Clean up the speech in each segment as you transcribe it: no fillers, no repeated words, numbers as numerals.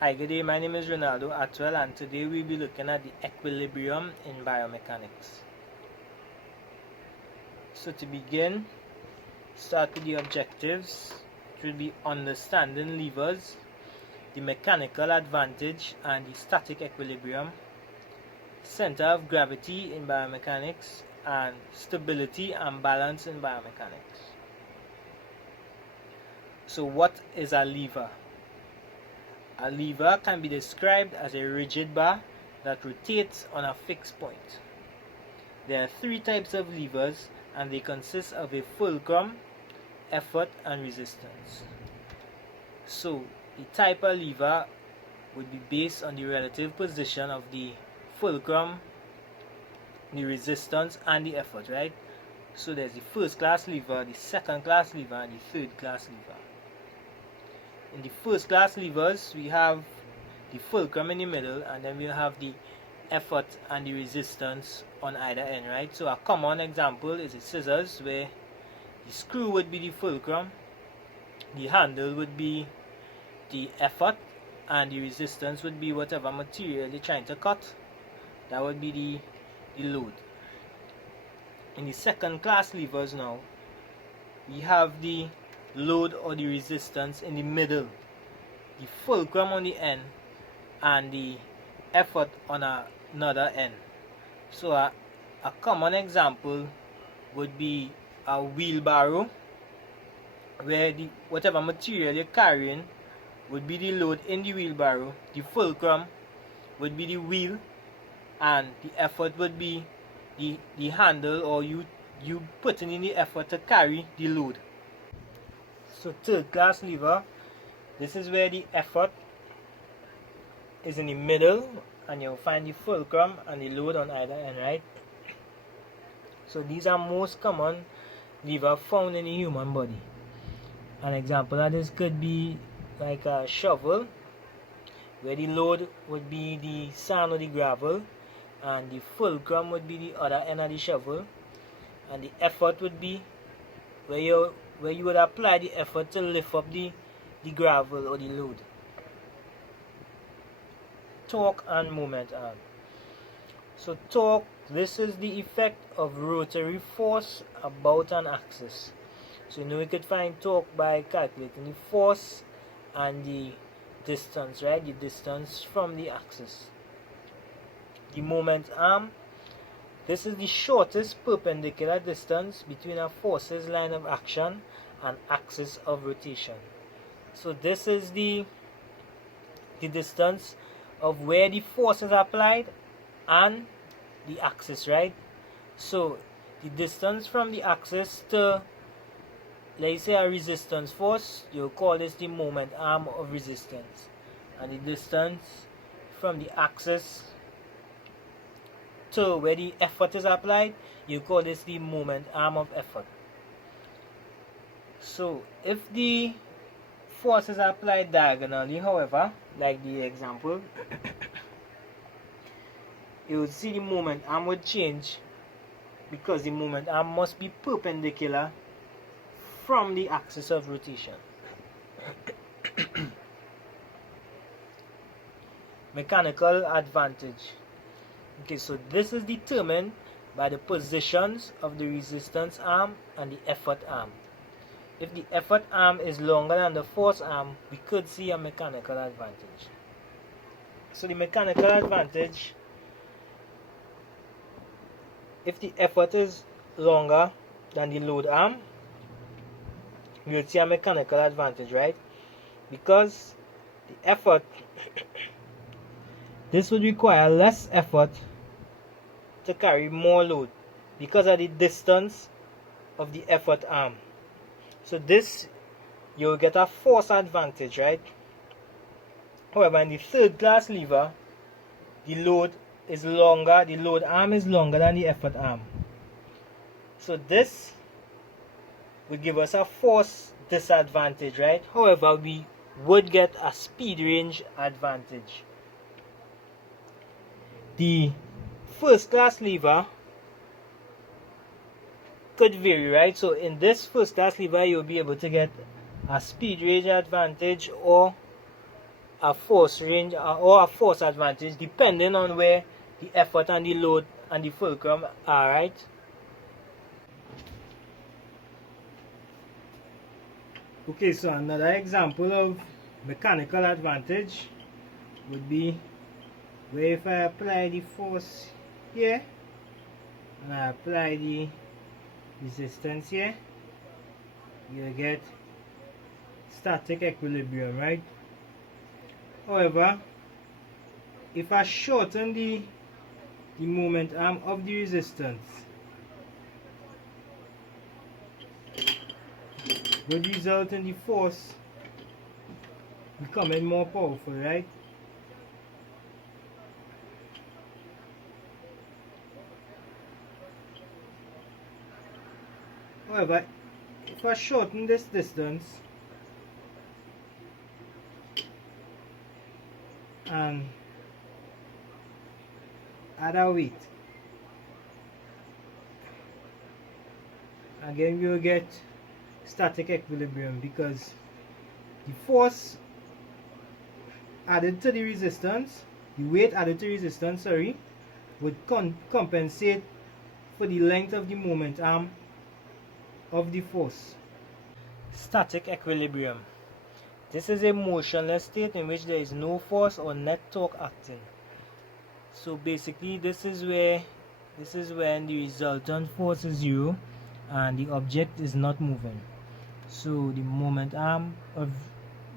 Hi, good day. My name is Ronaldo Atwell, and today we'll be looking at the equilibrium in biomechanics. So, to begin, start with the objectives. It will be understanding levers, the mechanical advantage and the static equilibrium, center of gravity in biomechanics, and stability and balance in biomechanics. So, what is a lever? A lever can be described as a rigid bar that rotates on a fixed point. There are three types of levers, and they consist of a fulcrum, effort, and resistance. So, the type of lever would be based on the relative position of the fulcrum, the resistance, and the effort, right? So, there's the first class lever, the second class lever, and the third class lever. In the first class levers, we have the fulcrum in the middle, and then we have the effort and the resistance on either end, right? So a common example is the scissors, where the screw would be the fulcrum, the handle would be the effort, and the resistance would be whatever material you're trying to cut. That would be the load. In the second class levers now, we have the load or the resistance in the middle, the fulcrum on the end, and the effort on another end. So a common example would be a wheelbarrow, where whatever material you're carrying would be the load in the wheelbarrow, the fulcrum would be the wheel, and the effort would be the handle, or you putting in the effort to carry the load. So third class lever, this is where the effort is in the middle, and you'll find the fulcrum and the load on either end, right? So these are most common levers found in the human body. An example of this could be like a shovel, where the load would be the sand or the gravel, and the fulcrum would be the other end of the shovel, and the effort would be where you would apply the effort to lift up the gravel or the load. Torque and moment arm. So torque, this is the effect of rotary force about an axis. So we could find torque by calculating the force and the distance, right? The distance from the axis. The moment arm, this is the shortest perpendicular distance between a force's line of action and axis of rotation. So this is the distance of where the force is applied and the axis, right? So the distance from the axis to, let's say, a resistance force, you'll call this the moment arm of resistance. And the distance from the axis to where the effort is applied, you call this the moment arm of effort. So if the force is applied diagonally, however, like the example, you would see the moment arm would change, because the moment arm must be perpendicular from the axis of rotation. Mechanical advantage. Okay, so this is determined by the positions of the resistance arm and the effort arm. If the effort arm is longer than the force arm, we could see a mechanical advantage. So the mechanical advantage, if the effort is longer than the load arm, we will see a mechanical advantage, right? Because the effort, this would require less effort to carry more load because of the distance of the effort arm. So this, you'll get a force advantage, right? However, in the third class lever, the load is longer, the load arm is longer than the effort arm. So this would give us a force disadvantage, right? However, we would get a speed range advantage. The first class lever could vary, right? So in this first class lever, you'll be able to get a speed range advantage or a force range or a force advantage depending on where the effort and the load and the fulcrum are, right? Okay, so another example of mechanical advantage would be where if I apply the force here and I apply the resistance here, you get static equilibrium, right? However, if I shorten the moment arm of the resistance, would result in the force becoming more powerful, right? However, if I shorten this distance and add a weight, again we will get static equilibrium, because the force added to the resistance, the weight added to resistance, sorry, would compensate for the length of the moment arm of the force. Static equilibrium. This is a motionless state in which there is no force or net torque acting. So basically this is when the resultant force is zero and the object is not moving. So the moment arm of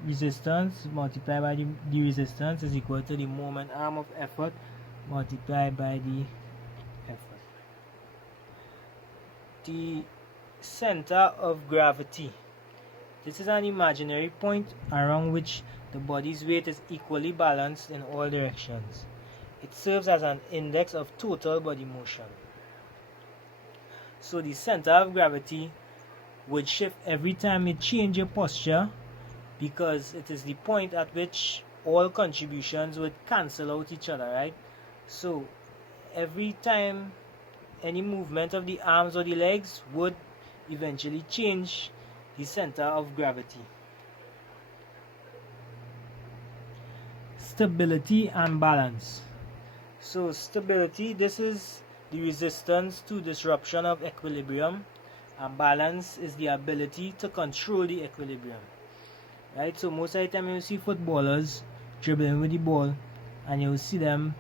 resistance multiplied by the resistance is equal to the moment arm of effort multiplied by the effort. The center of gravity. This is an imaginary point around which the body's weight is equally balanced in all directions. It serves as an index of total body motion. So the center of gravity would shift every time you change your posture, because it is the point at which all contributions would cancel out each other, right? So every time any movement of the arms or the legs would eventually change the center of gravity. Stability and balance. So stability, this is the resistance to disruption of equilibrium, and balance is the ability to control the equilibrium, right? So most of the time you see footballers dribbling with the ball and you see them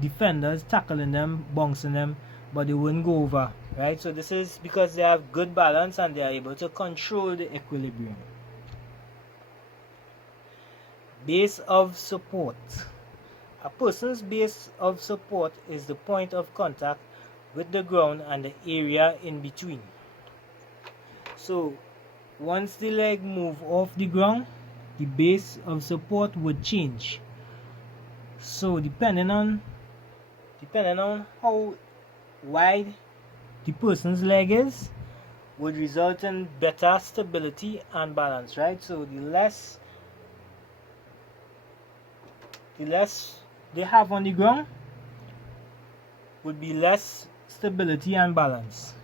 defenders tackling them, bouncing them, but they wouldn't go over, right? So this is because they have good balance and they are able to control the equilibrium. Base of support. A person's base of support is the point of contact with the ground and the area in between. So once the leg move off the ground, the base of support would change. So depending on how wide the person's leg is, would result in better stability and balance, right? So the less they have on the ground would be less stability and balance,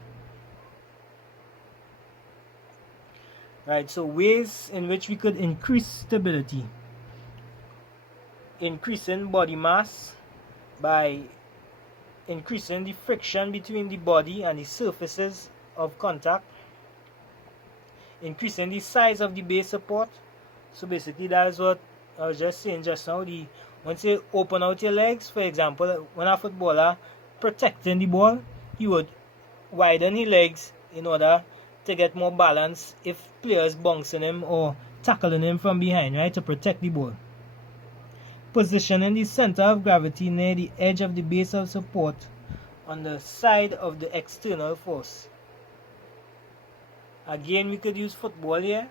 right? So ways in which we could increase stability: increasing body mass by increasing the friction between the body and the surfaces of contact, increasing the size of the base support. So basically that is what I was just saying just now. Once you open out your legs, for example, when a footballer protecting the ball, he would widen his legs in order to get more balance if players bouncing him or tackling him from behind, right, to protect the ball. Positioning the center of gravity near the edge of the base of support on the side of the external force. Again, we could use football here.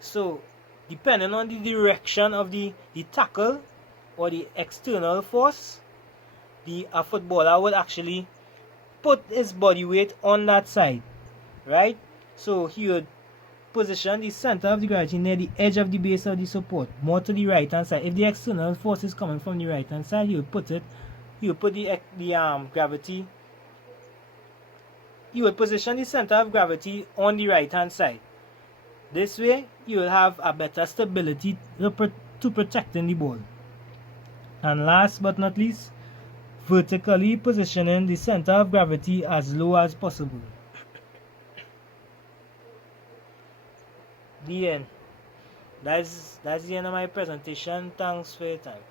So depending on the direction of the tackle or the external force, a footballer would actually put his body weight on that side, right? So he would position the center of the gravity near the edge of the base of the support, more to the right hand side. If the external force is coming from the right hand side, he would put gravity. He would position the center of gravity on the right hand side. This way, you will have a better stability to protecting the ball. And last but not least, vertically positioning the center of gravity as low as possible. The end. That's the end of my presentation. Thanks for your time.